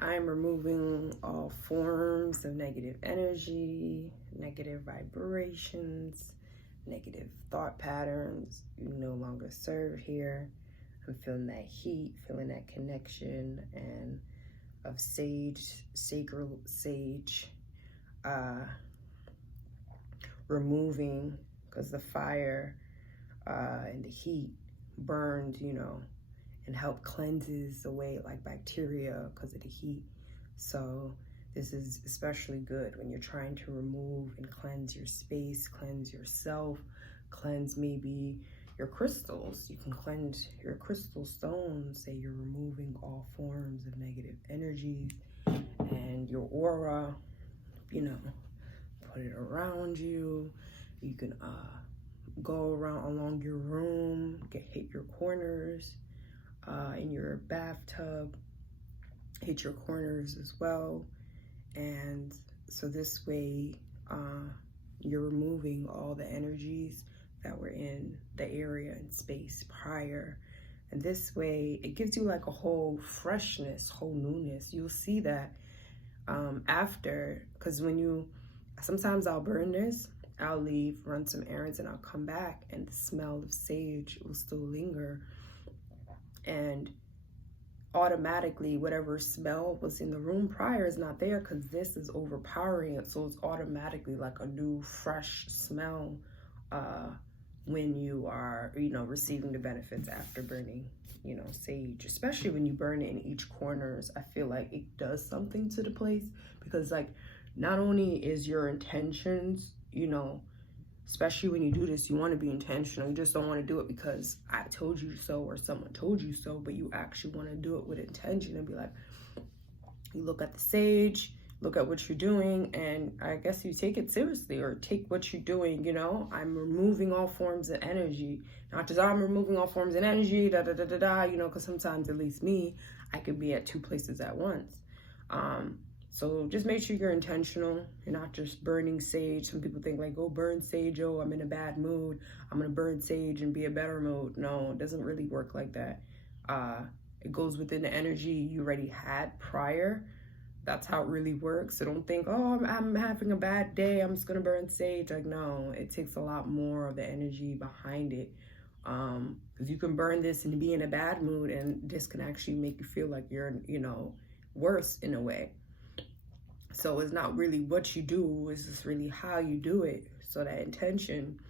I'm removing all forms of negative energy, negative vibrations, negative thought patterns you no longer serve here. I'm feeling that heat, feeling that connection, and of sage, sacred sage, removing, because the fire and the heat burned, and help cleanses away like bacteria because of the heat. So this is especially good when you're trying to remove and cleanse your space, cleanse yourself, cleanse maybe your crystals. You can cleanse your crystal stones, say you're removing all forms of negative energies, and your aura, put it around you. You can go around along your room, hit your corners, in your bathtub, hit your corners as well. And so this way, you're removing all the energies that were in the area and space prior. And this way, it gives you like a whole freshness, whole newness. You'll see that after, because sometimes I'll burn this, I'll leave, run some errands, and I'll come back, and the smell of sage will still linger. And automatically, whatever smell was in the room prior is not there, because this is overpowering it. So it's automatically like a new, fresh smell when you are, receiving the benefits after burning, sage. Especially when you burn it in each corners, I feel like it does something to the place, because like not only is your intentions, especially when you do this, you want to be intentional. You just don't want to do it because I told you so or someone told you so, but you actually want to do it with intention and be like, you look at the sage, look at what you're doing, and I guess you take it seriously, or take what you're doing, I'm removing all forms of energy. Not just I'm removing all forms of energy, because sometimes, at least me, I could be at two places at once. So just make sure you're intentional. You're not just burning sage. Some people think like, go burn sage. Oh, I'm in a bad mood, I'm going to burn sage and be a better mood. No, it doesn't really work like that. It goes within the energy you already had prior. That's how it really works. So don't think, oh, I'm having a bad day, I'm just going to burn sage. Like, no, it takes a lot more of the energy behind it. Because you can burn this and be in a bad mood, and this can actually make you feel like you're, worse in a way. So it's not really what you do, it's just really how you do it. So that intention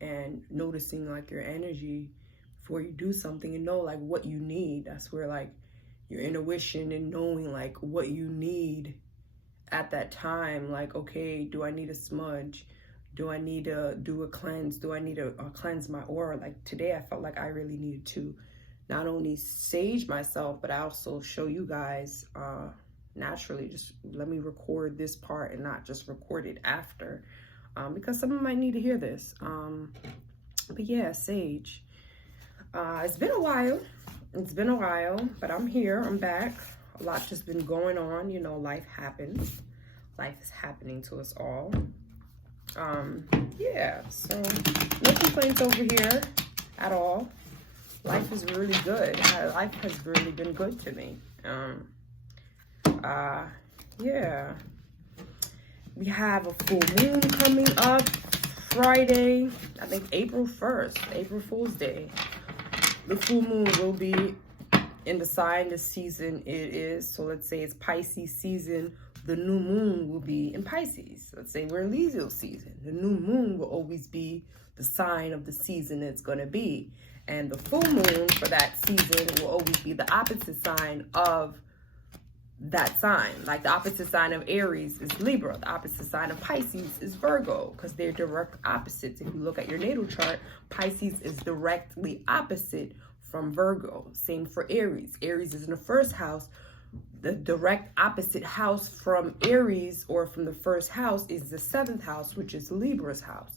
and noticing like your energy before you do something, and know like what you need. That's where like your intuition and knowing like what you need at that time. Like, okay, do I need a smudge? Do I need to do a cleanse? Do I need to cleanse my aura? Like today, I felt like I really needed to not only sage myself, but I also show you guys naturally. Just let me record this part and not just record it after, because someone might need to hear this. But yeah, sage. It's been a while, but I'm here, I'm back. A lot just been going on, life happens. Life is happening to us all. Yeah, so no complaints over here at all. Life is really good. Life has really been good to me. Yeah, we have a full moon coming up Friday, I think April 1st, April Fool's Day. The full moon will be in the sign this season it is. So let's say it's Pisces season, the new moon will be in Pisces. Let's say we're in Leo season, the new moon will always be the sign of the season it's going to be. And the full moon for that season will always be the opposite sign of that sign. Like the opposite sign of Aries is Libra, the opposite sign of Pisces is Virgo, because they're direct opposites. If you look at your natal chart, Pisces is directly opposite from Virgo. Same for Aries. Aries is in the first house. The direct opposite house from Aries, or from the first house, is the seventh house, which is Libra's house.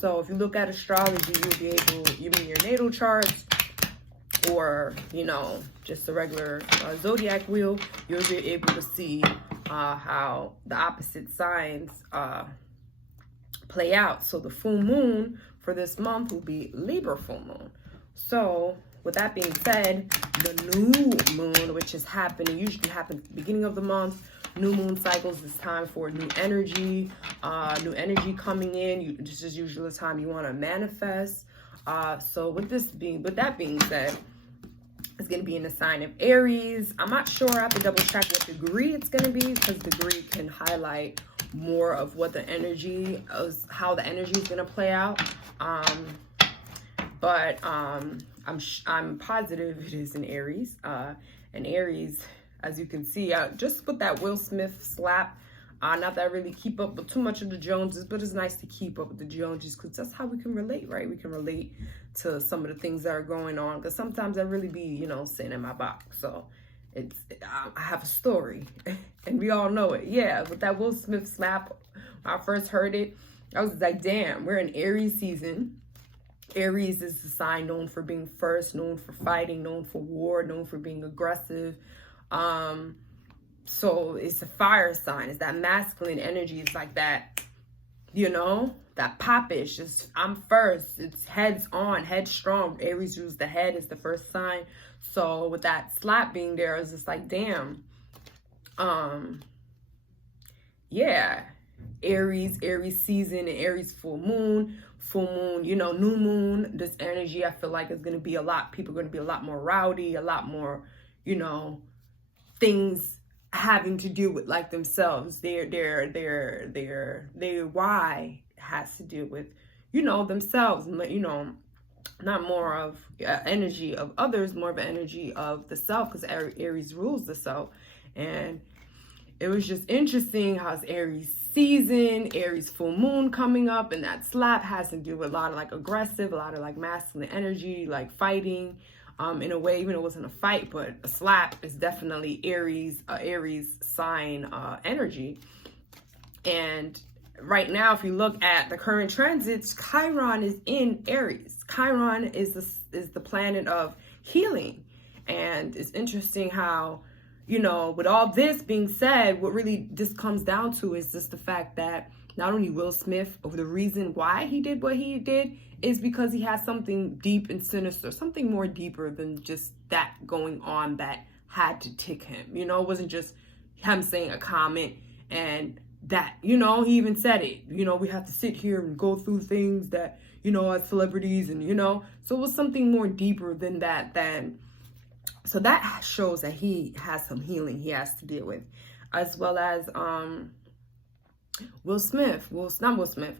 So if you look at astrology, you'll be able, you mean your natal charts, or just the regular zodiac wheel, you'll be able to see how the opposite signs play out. So the full moon for this month will be Libra full moon. So with that being said, the new moon, which is happening, usually happens at the beginning of the month. New moon cycles is time for new energy coming in. This is usually the time you want to manifest. So with that being said, it's going to be in the sign of Aries. I'm not sure. I have to double check what degree it's going to be, because degree can highlight more of what the energy is, how the energy is going to play out. But I'm positive it is in Aries. And Aries, as you can see, just with that Will Smith slap. Not that I really keep up with too much of the Joneses, but it's nice to keep up with the Joneses, because that's how we can relate, right? We can relate to some of the things that are going on, because sometimes I really be, sitting in my box. So I have a story, and we all know it. Yeah, with that Will Smith slap, when I first heard it, I was like, damn, we're in Aries season. Aries is the sign known for being first, known for fighting, known for war, known for being aggressive. So it's a fire sign. It's that masculine energy. It's like that, that popish. I'm first. It's heads on, headstrong. Aries rules the head. It's the first sign. So with that slap being there, it's just like, damn. Yeah. Aries season, and Aries full moon, new moon. This energy, I feel like, is going to be people are going to be a lot more rowdy, a lot more, things having to do with like themselves. Their why has to do with, themselves, not more of energy of others, more of an energy of the self, because Aries rules the self. And it was just interesting how it's Aries season, Aries full moon coming up, and that slap has to do with a lot of like aggressive, a lot of like masculine energy, like fighting. In a way, even though it wasn't a fight, but a slap is definitely Aries sign energy. And right now, if you look at the current transits, Chiron is in Aries. Chiron is the planet of healing. And it's interesting how, with all this being said, what really this comes down to is just the fact that not only Will Smith, the reason why he did what he did is because he has something deep and sinister, something more deeper than just that going on that had to tick him. It wasn't just him saying a comment and that, he even said it, we have to sit here and go through things that, as celebrities and, so it was something more deeper than that, so that shows that he has some healing he has to deal with, as well as,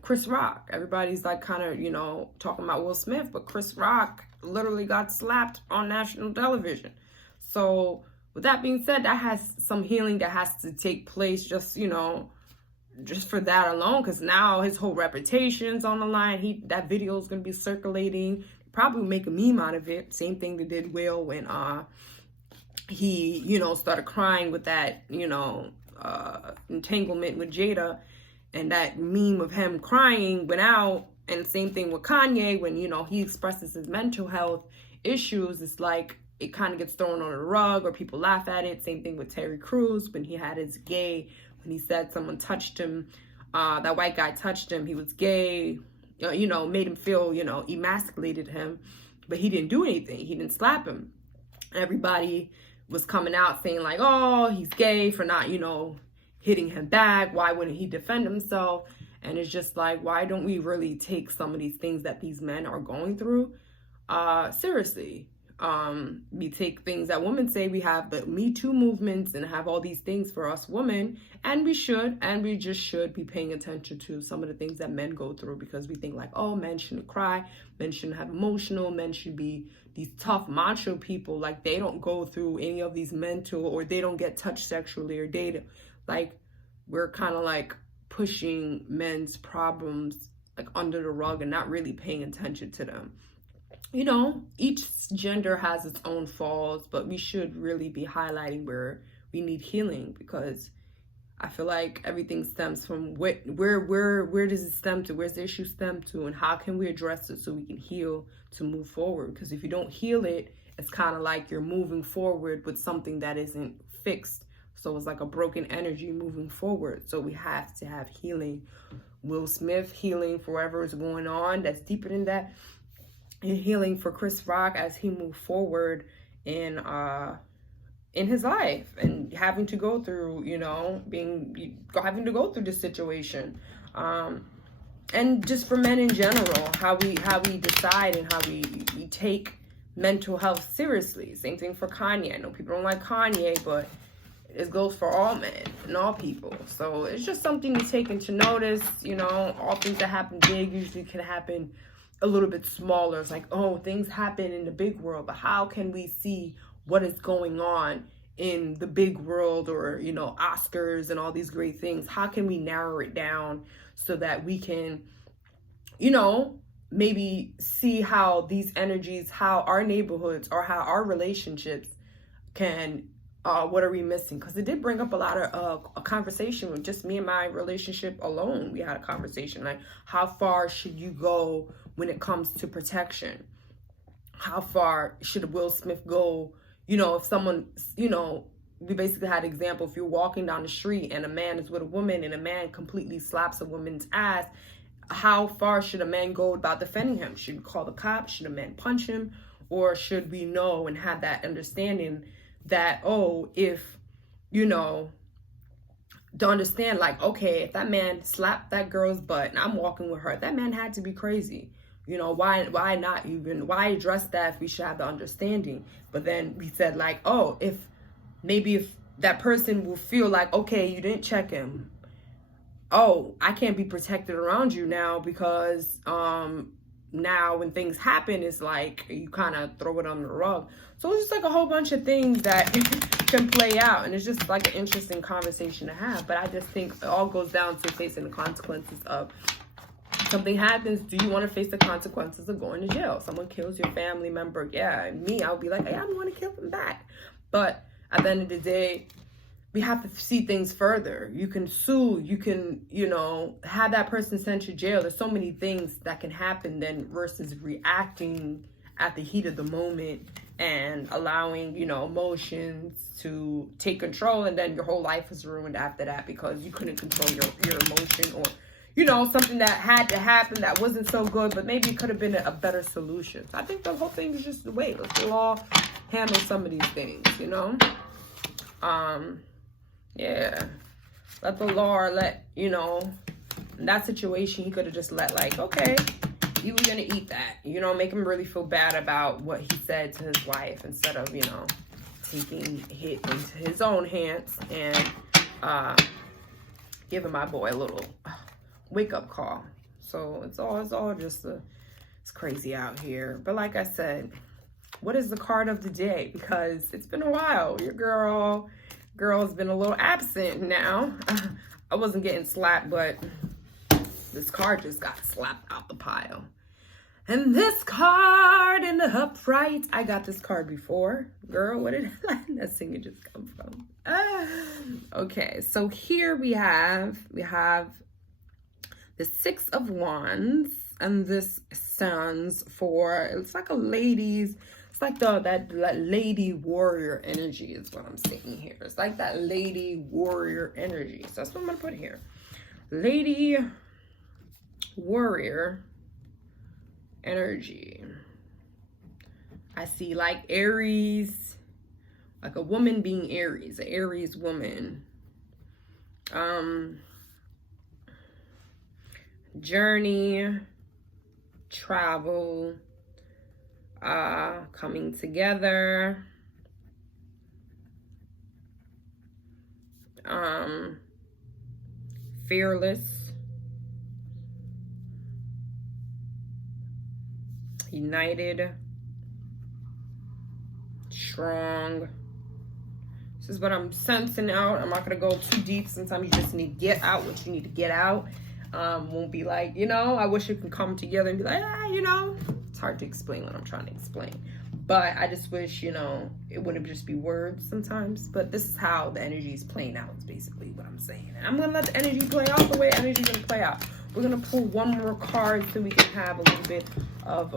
Chris Rock. Everybody's like kind of, talking about Will Smith, but Chris Rock literally got slapped on national television. So with that being said, that has some healing that has to take place just for that alone, because now his whole reputation's on the line. That video is going to be circulating, probably make a meme out of it. Same thing they did Will when he, started crying with that, entanglement with Jada, and that meme of him crying went out. And same thing with Kanye when he expresses his mental health issues. It's like it kind of gets thrown on the rug or people laugh at it. Same thing with Terry Crews when he had his when he said someone touched him, that white guy touched him, he was gay, made him feel, emasculated him, but he didn't do anything. He didn't slap him. Everybody was coming out saying like, oh, he's gay for not, hitting him back. Why wouldn't he defend himself? And it's just like, why don't we really take some of these things that these men are going through seriously? We take things that women say. We have the Me Too movements and have all these things for us women, and we just should be paying attention to some of the things that men go through, because we think like, oh, men shouldn't cry, men shouldn't have emotional, men should be these tough macho people, like they don't go through any of these mental, or they don't get touched sexually, or like we're kind of like pushing men's problems like under the rug and not really paying attention to them. Each gender has its own flaws, but we should really be highlighting where we need healing, because I feel like everything stems from where does it stem to? Where's the issue stem to? And how can we address it so we can heal to move forward? Because if you don't heal it, it's kind of like you're moving forward with something that isn't fixed. So it's like a broken energy moving forward. So we have to have healing. Will Smith healing for whatever is going on that's deeper than that. and healing for Chris Rock as he moved forward in his life, and having to go through, you know, having to go through this situation. And just for men in general, how we decide and how we take mental health seriously. Same thing for Kanye. I know people don't like Kanye, but it goes for all men and all people. So it's just something to take into notice. You know, all things that happen big usually can happen a little bit smaller. It's like, oh, things happen in the big world, but how can we see what is going on in the big world, or, you know, Oscars and all these great things? How can we narrow it down so that we can, you know, maybe see how these energies, how our neighborhoods or how our relationships can, what are we missing? Because it did bring up a lot of a conversation with just me and my relationship alone. We had a conversation like, how far should you go when it comes to protection? How far should Will Smith go? You know, if someone, you know, we basically had an example. If you're walking down the street and a man is with a woman and a man completely slaps a woman's ass, how far should a man go about defending him? Should we call the cops? Should a man punch him? Or should we know and have that understanding that, oh, if, you know, to understand, like, okay, if that man slapped that girl's butt and I'm walking with her, that man had to be crazy. You know, why not even, why address that if we should have the understanding? But then we said, like, oh, if that person will feel like, okay, you didn't check him. Oh, I can't be protected around you now because now when things happen, it's like you kind of throw it under the rug. So it's just like a whole bunch of things that can play out. And it's just like an interesting conversation to have. But I just think it all goes down to facing the consequences of something happens. Do you want to face the consequences of going to jail? Someone kills your family member. Yeah, me, I'll be like, hey, I don't want to kill them back. But at the end of the day, we have to see things further. You can sue, you can, you know, have that person sent to jail. There's so many things that can happen then versus reacting at the heat of the moment and allowing, you know, emotions to take control, and then your whole life is ruined after that because you couldn't control your emotion, or, you know, something that had to happen that wasn't so good, but maybe it could have been a better solution. So I think the whole thing is just the way let's all handle some of these things, you know? Yeah. Let the Lord you know, in that situation, he could have just let, like, okay, you were going to eat that. You know, make him really feel bad about what he said to his wife instead of, you know, taking it into his own hands and giving my boy a little wake-up call. So it's all just it's crazy out here. But like I said, what is the card of the day? Because it's been a while. Your girl's been a little absent now. I wasn't getting slapped, but this card just got slapped out the pile. And this card in the upright, I got this card before. Girl, what did that singer just come from? Okay, so here we have the Six of Wands, and this stands for, it's like a lady's, it's like that lady warrior energy is what I'm seeing here. It's like that lady warrior energy. So that's what I'm gonna put here. Lady warrior energy. I see like Aries, like a woman being Aries, an Aries woman. Journey, travel, coming together, fearless, united, strong. This is what I'm sensing out. I'm not gonna go too deep. Sometimes you just need to get out what you need to get out. Won't be like, you know, I wish it could come together and be like, you know, it's hard to explain what I'm trying to explain. But I just wish, you know, it wouldn't just be words sometimes. But this is how the energy is playing out, is basically what I'm saying. And I'm going to let the energy play out the way energy is going to play out. We're going to pull one more card so we can have a little bit of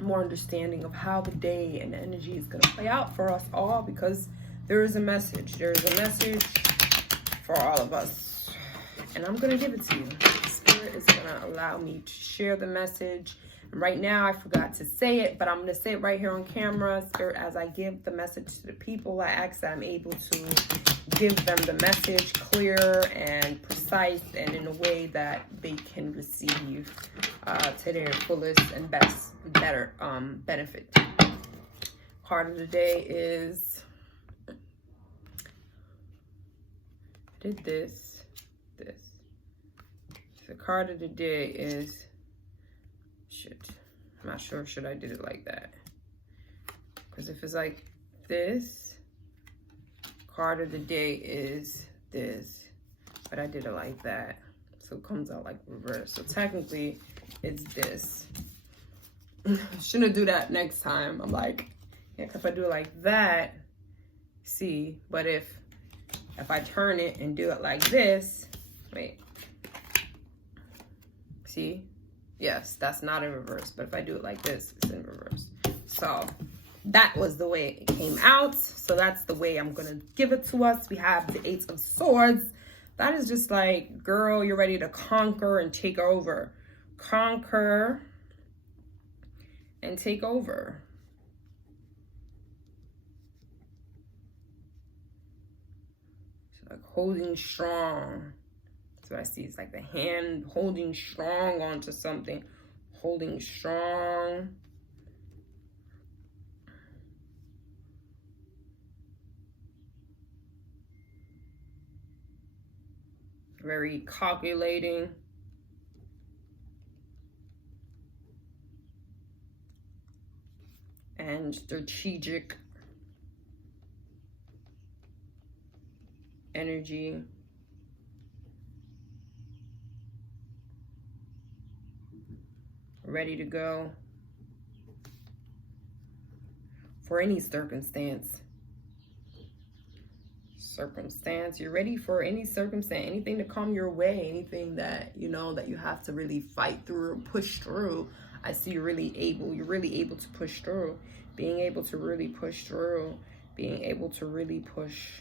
more understanding of how the day and the energy is going to play out for us all. Because there is a message. There is a message for all of us. And I'm going to give it to you. Spirit is going to allow me to share the message And right now, I forgot to say it, but I'm going to say it right here on camera. Spirit, as I give the message to the people, I ask that I'm able to give them the message clear and precise and in a way that they can receive to their fullest and better benefit. Card of the day is, I did this. The card of the day is, I'm not sure should I did it like that. Because if it's like this, card of the day is this. But I did it like that. So it comes out like reverse. So technically, it's this. Shouldn't do that next time. I'm like, yeah, if I do it like that, see. But if I turn it and do it like this, wait. See? Yes, that's not in reverse. But if I do it like this, it's in reverse. So that was the way it came out. So that's the way I'm going to give it to us. We have the Eight of Swords. That is just like, girl, you're ready to conquer and take over. Conquer and take over. So like holding strong. So I see it's like the hand holding strong onto something. Holding strong. Very calculating. And strategic energy. Ready to go for any circumstance. You're ready for any circumstance, anything to come your way, anything that you know that you have to really fight through or push through. I see you're really able to push through, being able to really push through, being able to really push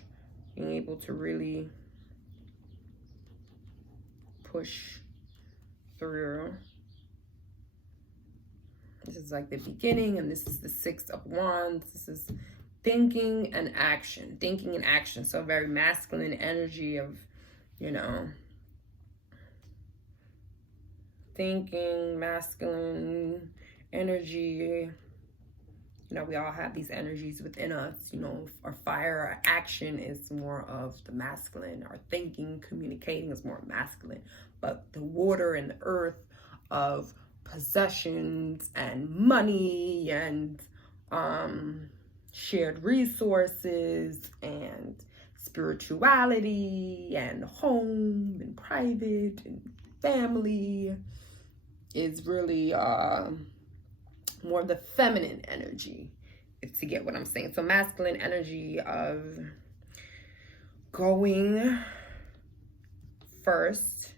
through. This is like the beginning, and this is the Six of Wands. This is thinking and action. So very masculine energy of, you know, thinking, masculine energy. You know, we all have these energies within us. You know, our fire, our action is more of the masculine. Our thinking, communicating is more masculine. But the water and the earth of possessions and money and shared resources and spirituality and home and private and family is really more the feminine energy, if to get what I'm saying. So masculine energy of going first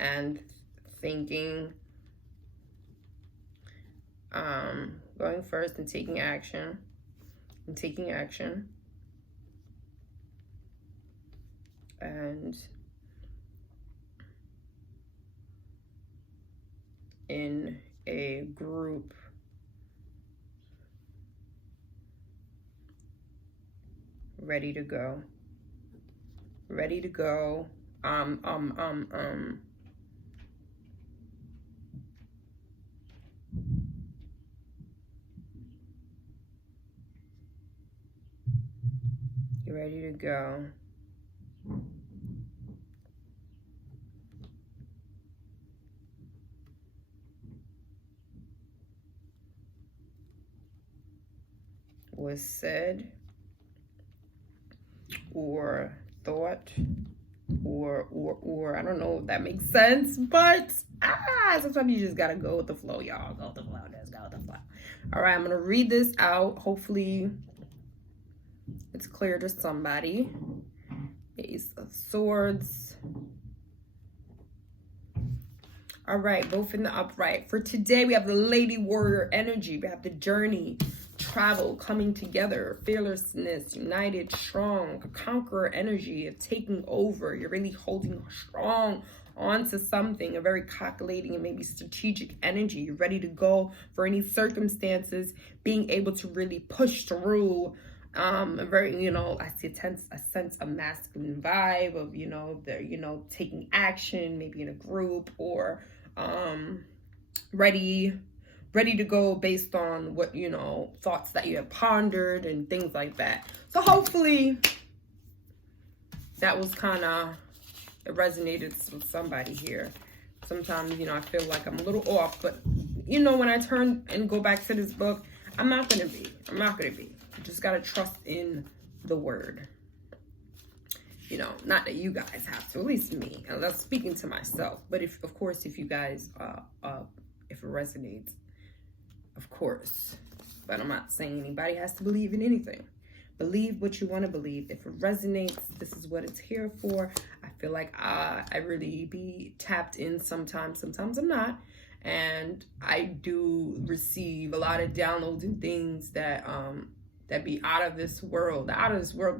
and thinking, going first and taking action, and in a group, ready to go. You're ready to go. Was said or thought or I don't know if that makes sense, but sometimes you just gotta go with the flow, y'all. Go with the flow. Just go with the flow. All right, I'm gonna read this out. Hopefully it's clear to somebody. Ace of Swords. All right, both in the upright. For today, we have the Lady Warrior energy. We have the journey, travel, coming together, fearlessness, united, strong, conqueror energy of taking over. You're really holding strong onto something, a very calculating and maybe strategic energy. You're ready to go for any circumstances, being able to really push through. A very, you know, I see a sense of masculine vibe of, you know, they're, you know, taking action, maybe in a group, or ready to go based on what, you know, thoughts that you have pondered and things like that. So hopefully that was kind of, it resonated with somebody here. Sometimes, you know, I feel like I'm a little off, but you know, when I turn and go back to this book, I'm not gonna be. You just gotta trust in the word. You know, not that you guys have to, at least me. And that's speaking to myself. But if, of course, if you guys, if it resonates, of course. But I'm not saying anybody has to believe in anything. Believe what you want to believe. If it resonates, this is what it's here for. I feel like I really be tapped in sometimes. Sometimes I'm not. And I do receive a lot of downloads and things that that be out of this world,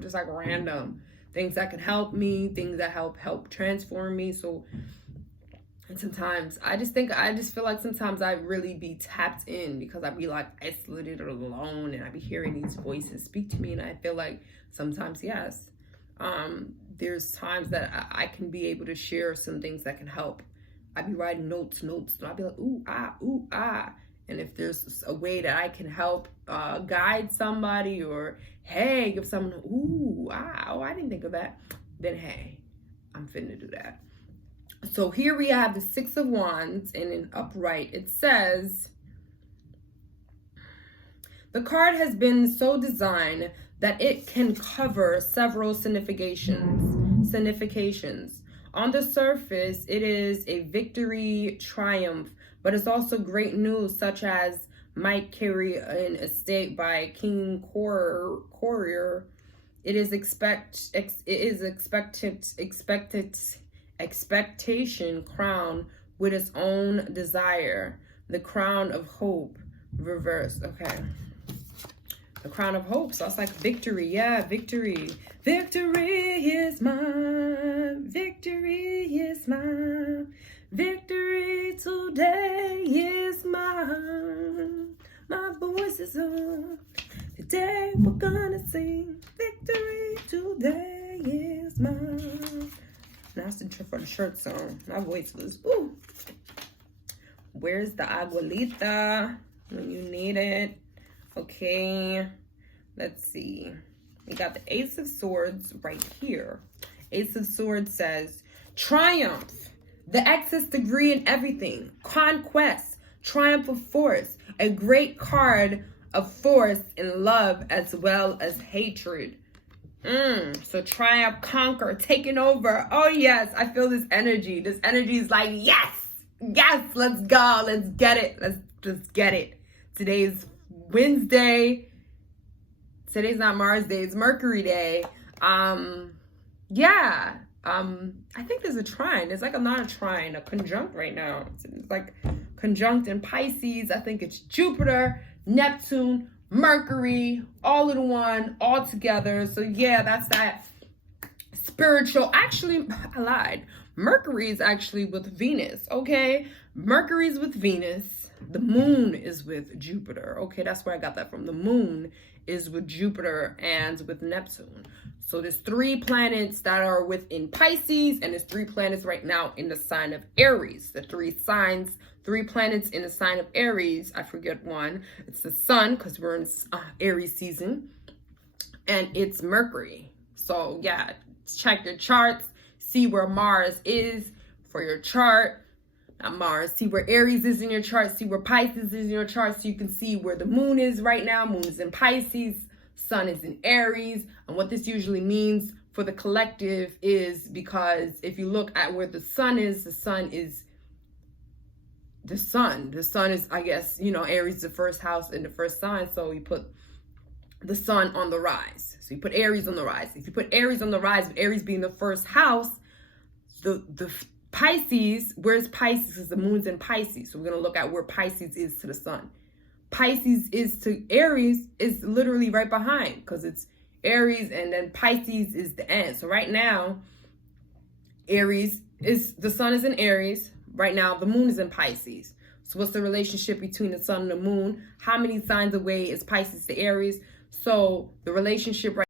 just like random things that can help me, things that help transform me. So, and sometimes I just feel like sometimes I really be tapped in because I be like isolated or alone, and I be hearing these voices speak to me, and I feel like sometimes, yes, there's times that I can be able to share some things that can help. I be writing notes, and I'll be like, ooh, ah. And if there's a way that I can help guide somebody, or hey, give someone, ooh, oh, I didn't think of that, then hey, I'm finna do that. So here we have the Six of Wands, and in upright, it says, the card has been so designed that it can cover several significations. On the surface, it is a victory, triumph, but it's also great news, such as might carry an estate by King Courier. It is expectation crowned with its own desire. The crown of hope reversed. Okay. The crown of hope. So it's like victory. Yeah, victory. Victory is mine. Victory is mine. Victory today is mine. My voice is on. Today we're gonna sing. Victory today is mine. That's the trick for the shirt song. My voice was, ooh. Where's the abuelita when you need it? Okay, let's see. We got the Ace of Swords right here. Ace of Swords says, triumph, the excess degree in everything, conquest, triumph of force, a great card of force in love as well as hatred. So triumph, conquer, taking over. Oh yes, I feel this energy. This energy is like, yes, let's go, let's get it, let's just get it. Today's Wednesday. Today's not Mars Day, it's Mercury Day. Yeah. I think there's a trine. There's like not a trine, a conjunct right now. It's like conjunct in Pisces. I think it's Jupiter, Neptune, Mercury, all in one, all together. So yeah, that's that spiritual. Actually, I lied. Mercury is actually with Venus, okay? Mercury's with Venus. The moon is with Jupiter. Okay, that's where I got that from. The moon is with Jupiter and with Neptune. So there's 3 planets that are within Pisces, and there's 3 planets right now in the sign of Aries. The 3 planets in the sign of Aries. I forget one. It's the sun, because we're in Aries season, and it's Mercury. So yeah, check your charts, see where Mars is for your chart. Not Mars, see where Aries is in your chart, see where Pisces is in your chart, so you can see where the moon is right now. Moon is in Pisces, sun is in Aries. And what this usually means for the collective is, because if you look at where the sun is, the sun is, I guess, you know, Aries is the first house in the first sign, so you put the sun on the rise. So you put Aries on the rise. If you put Aries on the rise, with Aries being the first house, the Pisces, where's Pisces? Because the moon's in Pisces. So we're going to look at where Pisces is to the sun. Pisces is to Aries is literally right behind, because it's Aries and then Pisces is the end. So right now, Aries the sun is in Aries. Right now, the moon is in Pisces. So what's the relationship between the sun and the moon? How many signs away is Pisces to Aries? So the relationship right